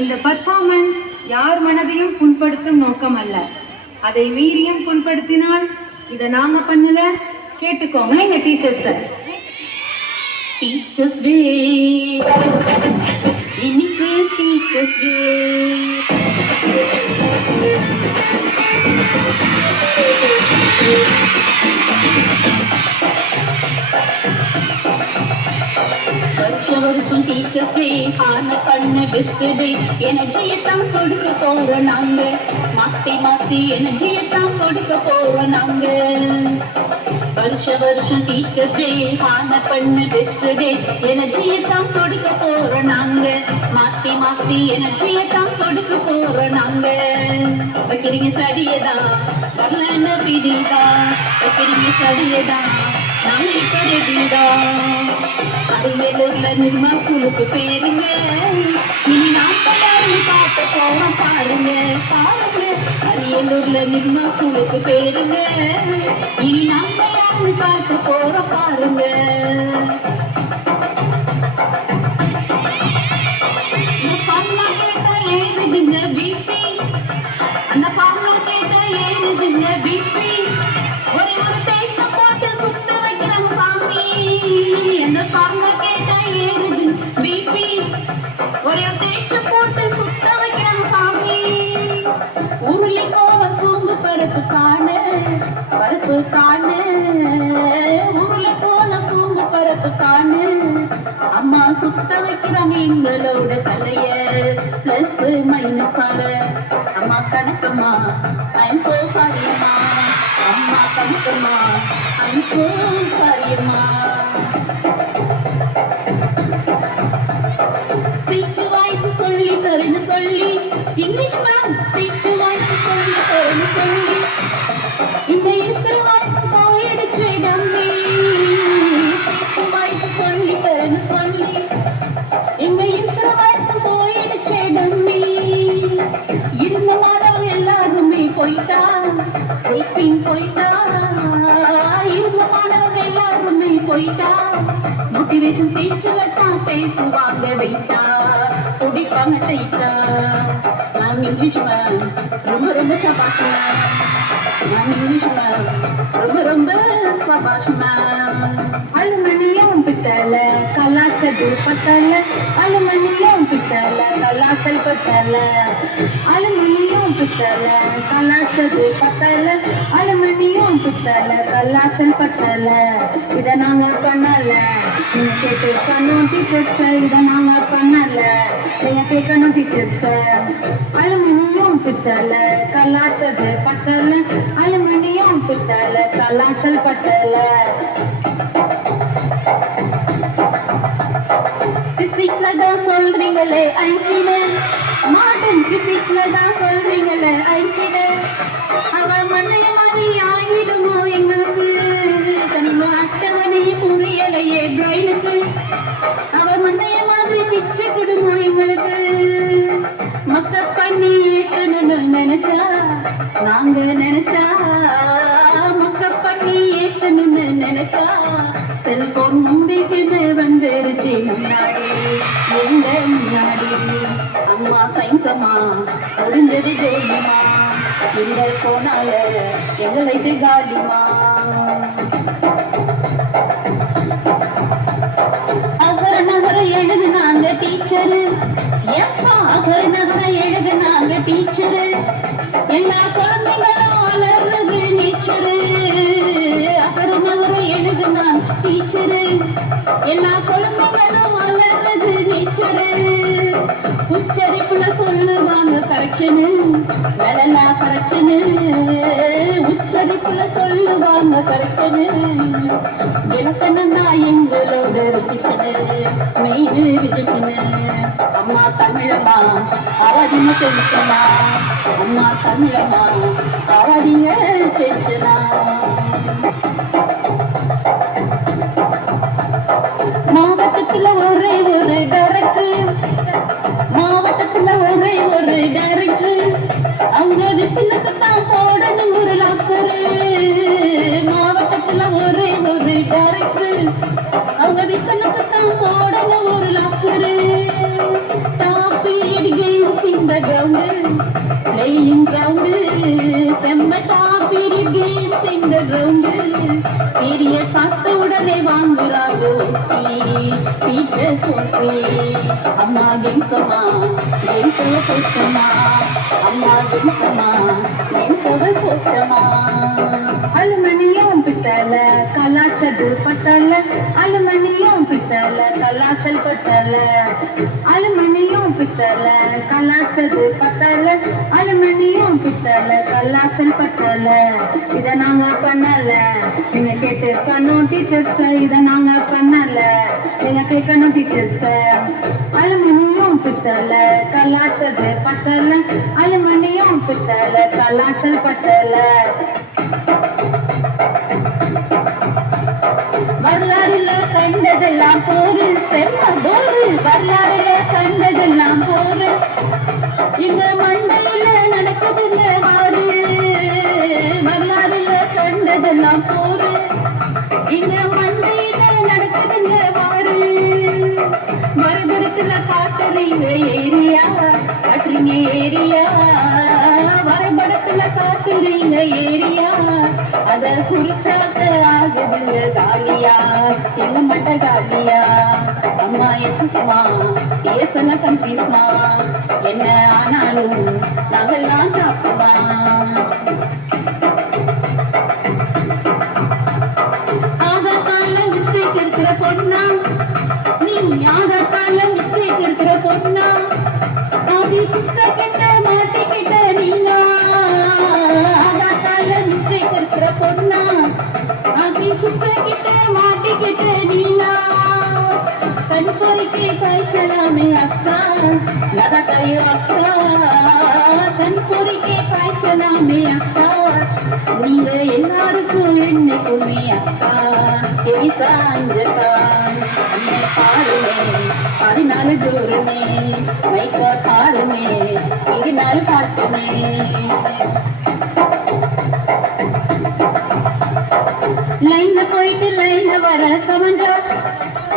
இந்த பர்ஃபார்மன்ஸ் யார் மனதையும் புண்படுத்தும் நோக்கம் அல்ல. அதை மீறியும் புண்படுத்தினால் இதை நாங்க பண்ணல, கேட்டுக்கோங்க எங்க டீச்சர்ஸ். டீச்சர்ஸ் டே இன்னைக்கு டீச்சர்ஸ் டே. வருஷம் டீச்சர்ஸ் டே ஆன பண்ண பெஸ்ட் டே. எனர்ஜியை தான் கொடுக்க போறோம் நாங்க, மாத்தி மாத்தி எனர்ஜியை தான் கொடுக்க போறோம் நாங்க. வருஷம் டீச்சர்ஸ் டே ஆன பண்ண பெஸ்ட் டே. எனர்ஜியை தான் கொடுக்க போறோம் நாங்க, மாத்தி மாத்தி எனர்ஜியை தான் கொடுக்க போறோம் நாங்க. வைக்கிறீங்க சரியதான் வரலன்னு பிடிதான், வைக்கிறீங்க சரியதான் நாளை கருதிதான். அரியலூர்ல நிர்மா ஸ்கூலுக்கு பேருங்க, இனி நாற்பதாயிரம் பார்க்க போறோம் பாருங்க பாருங்க. அரியலூர்ல நிர்மா ஸ்கூலுக்கு பேருங்க, இனி நாற்பதாயிரம் பார்க்க போறோம் பாருங்க. ஃபார்முலா கேட்டா ஏறுதுங்க பிபி, அந்த ஃபார்முலா கேட்டா ஏறுதுங்க பிபி. ஒரு தேய்ச்சம் போட்டு சுத்த வைக்கிறாங்க சாமி, அந்த ஃபார்முலா கேட்டா ஏறுது பிபி. ஒரு தேய்ச்சம் போட்டு சுத்த வைக்கிறாங்க சாமி. உருளை கோவம் தூங்கு பருப்பு காணு பருப்பு காணு, உருளை கோலம் தூங்கு பருப்பு காணு. அம்மா சுத்த வைக்கிறாங்க எங்களோட தலைய பிளஸ் மைனஸ் ஆல. அம்மா கணக்கம்மா ஐம் சோ சாரியம்மா, அம்மா கணக்கம்மா ஐம் சோ சாரியம்மா. ஸ்பீச் வாய்ஸ் சொல்லி தருன்னு சொல்லி, இங்கிலீஷ் மேம் ஸ்பீச் வாய்ஸ் சொல்லி தருன்னு சொல்லி, இந்த இருக்கிற வாய்ஸ் போயிடுச்சு டம்மி. ஸ்பீச் வாய்ஸ் சொல்லி தருன்னு சொல்லி, இங்க இருக்கிற வாய்ஸ் போயிடுச்சு டம்மி. இருந்த மாடல் எல்லாருமே போயிட்டா, ஸ்லீப்பிங் போயிட்டா. இருந்த மாடல் எல்லாருமே போயிட்டா, மோட்டிவேஷன் பேச்சுல தான் பேசுவாங்க வெயிட்டா, குடிப்பாங்க டைட்டா. மேம் இங்கிலீஷ் மேம் ரொம்ப ரொம்ப சபாஷ் மேம், மேம் இங்கிலீஷ் மேம் ரொம்ப ரொம்ப சபாஷ் மேம். அலுமணியம் பித்தல கலாச்சது பத்தல, அலுமணியம் பித்தல கலாச்சல் பத்தல, அலுமணியம் பித்தல கலாச்சது பத்தல, அலுமணியம் பித்தல கலாச்சல் பத்தல. இதை நாங்க பண்ணல, நீங்க கேட்கணும் டீச்சர்ஸ், இதை நாங்க பண்ணல, நீங்க கேட்கணும் டீச்சர்ஸ். அலுமினியம் பித்தல கலாச்சது பத்தல, அலுமினியம் பித்தல கலாச்சல் பத்தல. பிசிக்ஸ்ல தான் சொல்றீங்களே ஐன்ஸ்டீன், மாடர்ன் பிசிக்ஸ்ல தான் சொல்றீங்களே ஐன்ஸ்டீன். அவ மண்ணைய மாதிரி ஆகிடுமோ எங்களுக்கு, தனிமா அட்டவணை புரியலையே பிரைனுக்கு. அவ மண்ணைய மாதிரி பிச்சை கொடுமோ எங்களுக்கு, மக்க பண்ணி ஏற்றணும்னு நினைச்சா நாங்க நினைச்சா, மக்க பண்ணி ஏற்றணும்னு நினைச்சா. செல்போன் மும்பிக்குன்னு வந்துருச்சு முன்னாடி எங்க முன்னாடி. அம்மா சயின்ஸம்மா முடிஞ்சது கோலிமா, இந்த போனால எங்களுக்கு காலிமா. அகர நகர எழுதுனாங்க டீச்சரு, எப்பா அகர நகர எழுதுனாங்க டீச்சரு. எல்லா குழந்தைகளும் வளர்றது நீச்சரு, அகர நகர எழுதுனாங்க டீச்சரு. எல்லா குழந்தைகளும் வளர்றது நீச்சரு. உச்சரிப்புல சொல்லுவாங்க கரெக்ஷனு, வேலலா கரெக்ஷனு. உச்சரிப்புல சொல்லுவாங்க கரெக்ஷனு. எழுத்தனா எங்களோட ரிஜிஷனு, மெயின் ரிஜிஷனு. அம்மா தமிழம்மா அவதிங்க டென்ஷனா, அம்மா தமிழம்மா அவதிங்க டென்ஷனா. மாவட்டத்துல ஒரே ஒரு டைரக்டர், மாவட்டத்துல ஒரே ஒரு டைரக்டர். அவங்க விசிலுக்கு தான் போடணும் ஒரு லாக்கரு. மாவட்டத்துல ஒரே ஒரு டைரக்டர், அவங்க விசிலுக்கு தான் போடணும் ஒரு locker. Top period game playing ground, செம்மட்டா பீரியட் கேம்ஸ் இந்த கிரவுண்டு, பீரியட் பார்த்த உடனே வாங்குறாங்க ஓசி, டீச்சர்ஸ் ஓசி. அம்மா கேம்ஸம்மா கேம்ஸவ போச்சம்மா, அம்மா கேம்ஸம்மா கேம்ஸவ போச்சம்மா. அலுமணியம் பித்தள கலாச்சது பத்தல, அலுமணியம் பித்தள கலாச்சல் பத்தல, அலுமணியம் பித்தள கலாச்சது பத்தல, அலுமணியம் பித்தள கலாச்சல் பத்தல. இத நாங்க பண்ணல, நீங்க கேட்டுக்கணும் டீச்சர்ஸ், இத நாங்க பண்ணல, நீங்க கேட்கணும் டீச்சர்ஸ். அலுமணியம் பித்தள கலாச்சது பத்தல, அலுமணியம் பித்தள கலாச்சல் பத்தல. வரலாறுல கண்டதெல்லாம் போரு, செம்ம போரு, வரலாறுல கண்டதெல்லாம் போரு, இந்த மண்டையில நடக்குதுங்க வாரு. வரலாறுல கண்டதெல்லாம் போரு, இந்த மண்டையில நடக்குதுங்க வாரு. மறுபடத்துல காட்டுறீங்க ஏரியா, காட்டுறீங்க ஏரியா, வரபடத்துல காட்டுறீங்க ஏரியா, அத குறிச்சாக்க ஆகுதுங்க காலியா, எங்க மட்ட காலியா. அம்மா எஸ்மா ஏசெல்லாம் கன்ஃபியூஸ்மா, என்ன ஆனாலும் நாங்கெல்லாம் காப்புமா. ஆதாக்கால மிஸ்டேக் இருக்கிற பொண்ணா நீ, ஆதாக்கால மிஸ்டேக் இருக்கிற பொண்ணா, சிஸ்டர் கிட்ட மாட்டிக்கிட்ட நீங்க. ஆதாக்கால மிஸ்டேக் இருக்கிற பொண்ணா, சிஸ்டர் கிட்ட மாட்டிக்கிட்ட நீங்க. கண்பொறிக்கு காய்ச்சலாமே அக்கா, நகத்தையோ அக்கா, கண்பொறிக்கு காய்ச்சலாமே அக்கா, நீங்க எல்லாருக்கும் என்னைக்குமே அக்கா. சாஞ்சக்கா அன்னை பாடுமே 14 தூரமே, மைக்க பாடுமே 24 பாட்டுமே. லைன்ல போயிட்டு லைன்ல வர கமண்டா,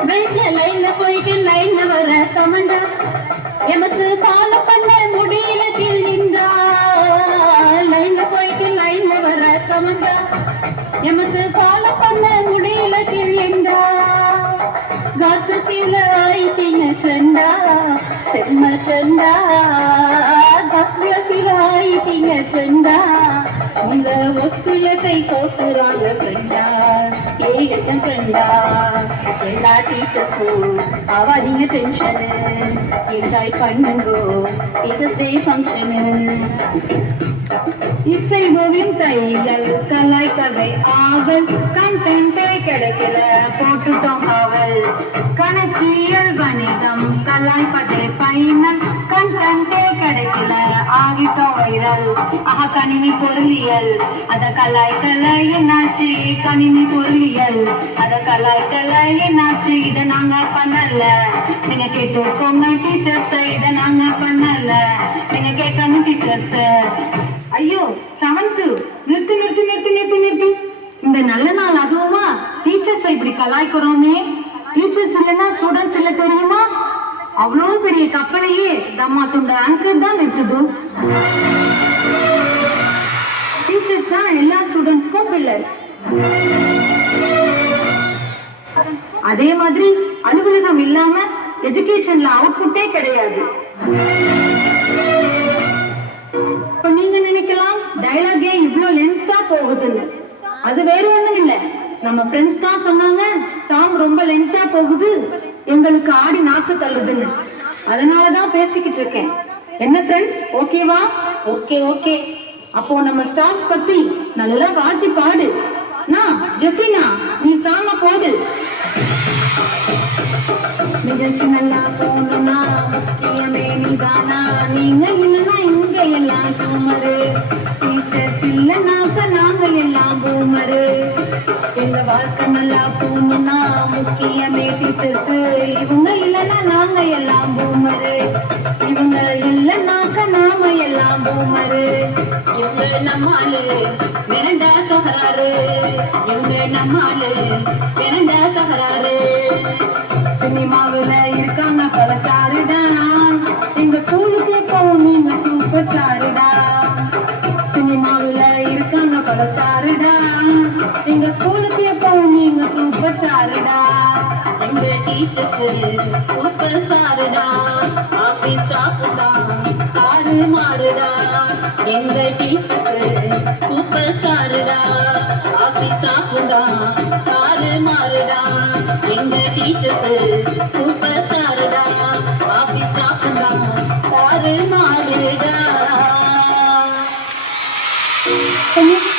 பெல்ட்ல லைன்ல போயிட்டு லைன்ல வர கமண்டா, எமக்கு ஃபாலோ பண்ண முடியல கில்லிண்டா. லைன்ல போயிட்டு லைன்ல வர கமண்டா, எமக்கு ஃபாலோ பண்ண முடியல கில்லிண்டா. காட்டுல ஆயிட்டீங்க ட்ரெண்டா, செம்ம ட்ரெண்டா, காட்டுல ஆயிட்டீங்க ட்ரெண்டா, உங்க ஒத்துழைப்பை கோக்குறாங்க ஃப்ரெண்டா, ஏகச்சன் ஃப்ரெண்டா. எல்லா டீச்சர்ஸும் ஆவாதீங்க டென்ஷனு, என்ஜாய் பண்ணுங்கோ டீச்சர்ஸ் டே ஃபங்க்ஷனு. இசை ஓவியம் தையல் கலாய்க்கவை ஆவல், கண்டென்ட்டே கிடைக்கல போட்டுட்டோம் அவள், கணக்கியல் வணிகம் கலாய்ப்பதே பைனல், கண்டென்ட்டே கிடைக்கல ஆகிட்டோம் வைரல். ஆஹா கணினி பொருளியல் அத கலாய்க்கல என்னாச்சு, கணினி பொருளியல் அத கலாய்க்கல என்னாச்சு, இத நாங்க பண்ணல, நீங்க கேட்டுக்கோங்க டீச்சர்ஸ், இத நாங்க பண்ணல, நீங்க கேட்கணும் டீச்சர்ஸ். ஐயோ 7th நிறுத்து நிறுத்து நிறுத்து நிறுத்து நிறுத்து. இந்த நல்ல நாள் அதுவுமா டீச்சர்ஸ் இப்படி கலாய்க்கிறோமே. டீச்சர்ஸ் இல்லைன்னா ஸ்டூடெண்ட்ஸ் இல்ல தெரியுமா? அவ்வளோ பெரிய கப்பலையே தம்மா துண்ட ஆங்கர் தான் நிறுத்துது. டீச்சர்ஸ் தான் எல்லா ஸ்டூடெண்ட்ஸ்க்கும் பில்லர்ஸ். அதே மாதிரி அலுவலகம் இல்லாம எஜுகேஷன்ல அவுட்புட்டே கிடையாது. இப்ப நீங்க நினைக்கலாம் டயலாகே இவ்வளவு லென்த்தா போகுதுன்னு. அது வேற ஒண்ணும் இல்ல, நம்ம ஃப்ரெண்ட்ஸ் தான் சொன்னாங்க சாங் ரொம்ப லென்த்தா போகுது, எங்களுக்கு ஆடி நாக்கு தள்ளுதுன்னு. அதனாலதான் பேசிக்கிட்டு இருக்கேன். என்ன ஃப்ரெண்ட்ஸ், ஓகேவா? Okay okay. அப்போ நம்ம ஸ்டார்ஸ் பத்தி நல்லா வாட்டி பாடு. நான் ஜெஃபினா நீ சாங்க போடு. நிகழ்ச்சி நல்லா போகணும்னா முக்கியமே நீதானா, நீங்க இல்லைன்னா இங்க எல்லாம் பூமரு, டீச்சர்ஸ் இல்லைனாக்க நாங்க எல்லாம் பூமரு. எங்க வாழ்க்கை நல்லா போகணும்னா முக்கியமே டீச்சர்ஸ், இவங்க இல்லைன்னா நாங்க எல்லாம் பூமரு, இவங்க இல்லைனாக்க நாம எல்லாம் பூமரு. இவங்க நம்மாலு வேறண்டா தகராறு, இவங்க நம்மாலு வேறண்டா தகராறு. சினிமாவுல இருக்காங்க பல சாருடா, எங்க ஸ்கூலுக்கு போகும் நீங்க சூப்பர் ஸ்டாருடா. ஸ்டாருடா. எங்க ஸ்கூலுக்கு எப்பவும் நீங்க சூப்பர் ஸ்டாருடா. எங்க டீச்சர்ஸ் சூப்பர் ஸ்டாருடா. ஆபீஸ் ஸ்டாஃப் தான் ஆறு மாறுடா. எங்க டீச்சர்ஸ் சூப்பர் ஸ்டாருடா. ஆபீஸ் ஸ்டாஃப் தான் ஆறு மாறுடா. எங்க டீச்சர்ஸ் சூப்பர் ஸ்டாருடா. ஆபீஸ் ஸ்டாஃப் தான் ஆறு மாறுடா. Thank you.